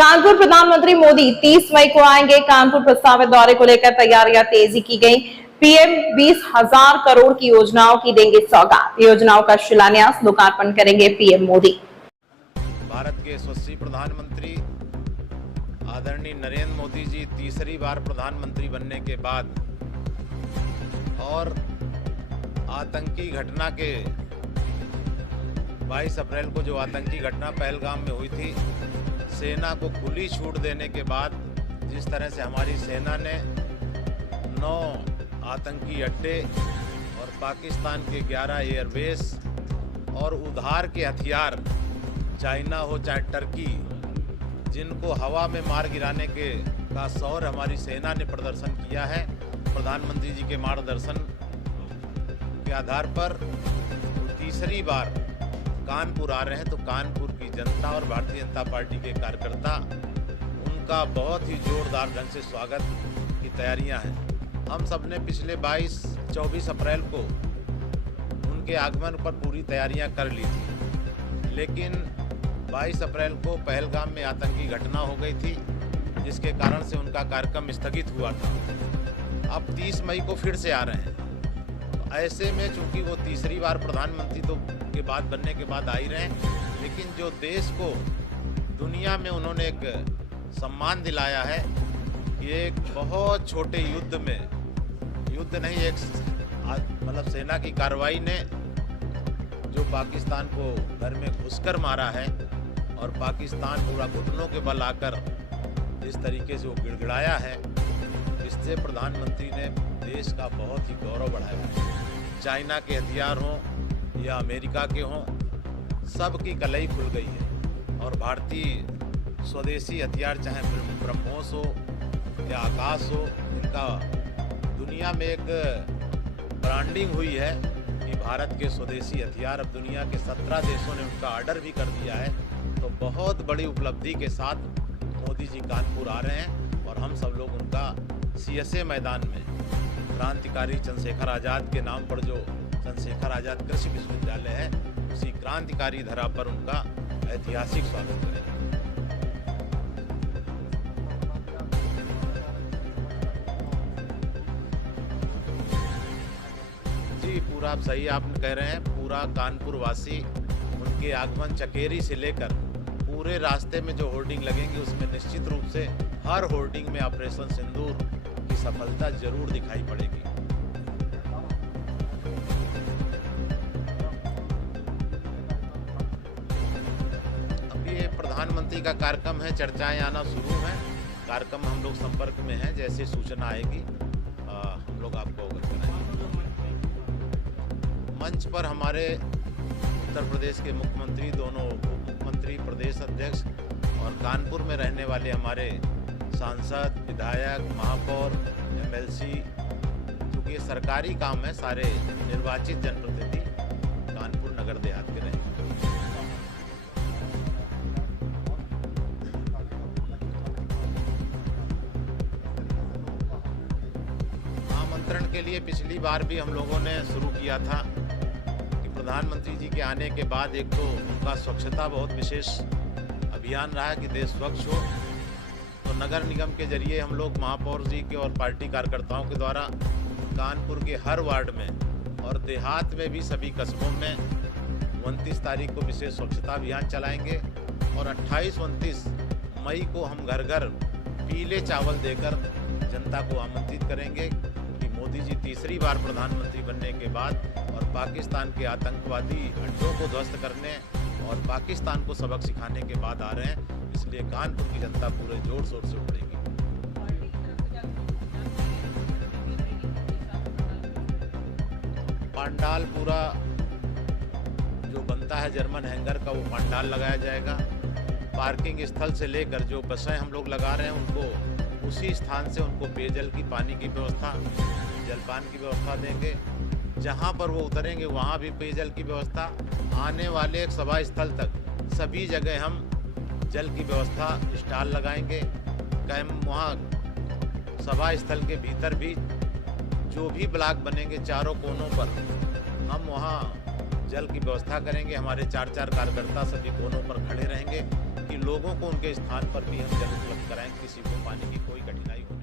कानपुर प्रधानमंत्री मोदी 30 मई को आएंगे। कानपुर प्रस्तावित दौरे को लेकर तैयारियां तेजी की गई। पीएम 20,000 करोड़ की योजनाओं की देंगे सौगात। योजनाओं का शिलान्यास लोकार्पण करेंगे पीएम मोदी। भारत के यशस्वी प्रधानमंत्री आदरणीय नरेंद्र मोदी जी तीसरी बार प्रधानमंत्री बनने के बाद और आतंकी घटना के 22 अप्रैल को जो आतंकी घटना पहलगाम में हुई थी, सेना को खुली छूट देने के बाद जिस तरह से हमारी सेना ने 9 आतंकी अड्डे और पाकिस्तान के 11 एयरबेस और उधार के हथियार, चाइना हो चाहे टर्की, जिनको हवा में मार गिराने का शौर्य हमारी सेना ने प्रदर्शन किया है। प्रधानमंत्री जी के मार्गदर्शन के आधार पर तीसरी बार कानपुर आ रहे हैं, तो कानपुर की जनता और भारतीय जनता पार्टी के कार्यकर्ता उनका बहुत ही जोरदार ढंग से स्वागत की तैयारियां हैं। हम सब ने पिछले 22-24 अप्रैल को उनके आगमन पर पूरी तैयारियां कर ली थी, लेकिन 22 अप्रैल को पहलगाम में आतंकी घटना हो गई थी, जिसके कारण से उनका कार्यक्रम स्थगित हुआ था। अब 30 मई को फिर से आ रहे हैं। तो ऐसे में चूंकि वो तीसरी बार प्रधानमंत्री तो के बाद बनने के बाद आ ही रहे हैं, लेकिन जो देश को दुनिया में उन्होंने एक सम्मान दिलाया है कि एक बहुत छोटे युद्ध में, युद्ध नहीं, एक मतलब सेना की कार्रवाई ने जो पाकिस्तान को घर में घुसकर मारा है और पाकिस्तान पूरा घुटनों के बल आकर जिस तरीके से वो गिड़गिड़ाया है, इससे प्रधानमंत्री ने देश का बहुत ही गौरव बढ़ाया है। चाइना के हथियार हों या अमेरिका के हों, सबकी कलई खुल गई है और भारतीय स्वदेशी हथियार, चाहे ब्रह्मोस हो या आकाश हो, इनका दुनिया में एक ब्रांडिंग हुई है कि भारत के स्वदेशी हथियार अब दुनिया के 17 देशों ने उनका ऑर्डर भी कर दिया है। तो बहुत बड़ी उपलब्धि के साथ मोदी जी कानपुर आ रहे हैं और हम सब लोग उनका सीएसए मैदान में क्रांतिकारी चंद्रशेखर आज़ाद के नाम पर जो चंद्रशेखर आज़ाद कृषि विश्वविद्यालय है, उसी क्रांतिकारी धरा पर उनका ऐतिहासिक स्वागत करेंगे। जी, पूरा आप सही आप कह रहे हैं। पूरा कानपुर वासी उनके आगमन चकेरी से लेकर पूरे रास्ते में जो होर्डिंग लगेंगे, उसमें निश्चित रूप से हर होर्डिंग में ऑपरेशन सिंदूर की सफलता जरूर दिखाई पड़ेगी। प्रधानमंत्री का कार्यक्रम है, चर्चाएं आना शुरू हैं। कार्यक्रम हम लोग संपर्क में हैं, जैसे सूचना आएगी हम लोग आपको अवगत कराएंगे। मंच पर हमारे उत्तर प्रदेश के मुख्यमंत्री, दोनों उप मुख्यमंत्री, प्रदेश अध्यक्ष और कानपुर में रहने वाले हमारे सांसद, विधायक, महापौर, एमएलसी, क्योंकि ये सरकारी काम है, सारे निर्वाचित जनप्रतिनिधि कानपुर नगर देहात के रहेंगे। आमंत्रण के लिए पिछली बार भी हम लोगों ने शुरू किया था कि प्रधानमंत्री जी के आने के बाद एक तो उनका स्वच्छता बहुत विशेष अभियान रहा है कि देश स्वच्छ हो, तो नगर निगम के जरिए हम लोग महापौर जी के और पार्टी कार्यकर्ताओं के द्वारा कानपुर के हर वार्ड में और देहात में भी सभी कस्बों में 29 तारीख को विशेष स्वच्छता अभियान चलाएंगे और 28-29 मई को हम घर घर पीले चावल देकर जनता को आमंत्रित करेंगे कि मोदी जी तीसरी बार प्रधानमंत्री बनने के बाद और पाकिस्तान के आतंकवादी अड्डों को ध्वस्त करने और पाकिस्तान को सबक सिखाने के बाद आ रहे हैं। इसलिए कानपुर की जनता पूरे जोर शोर से उमड़ेगी। पंडाल पूरा जो बनता है जर्मन हैंगर का, वो पंडाल लगाया जाएगा। पार्किंग स्थल से लेकर जो बसें हम लोग लगा रहे हैं, उनको उसी स्थान से उनको पेयजल की, पानी की व्यवस्था, जलपान की व्यवस्था देंगे। जहां पर वो उतरेंगे वहां भी पेयजल की व्यवस्था। आने वाले सभा स्थल तक सभी जगह हम जल की व्यवस्था स्टॉल लगाएंगे। कैंप वहाँ सभा स्थल के भीतर भी जो भी ब्लॉक बनेंगे चारों कोनों पर हम वहाँ जल की व्यवस्था करेंगे। हमारे 4-4 कार्यकर्ता सभी कोनों पर खड़े रहेंगे कि लोगों को उनके स्थान पर भी हम जल उपलब्ध कराएं, किसी को पानी की कोई कठिनाई हो।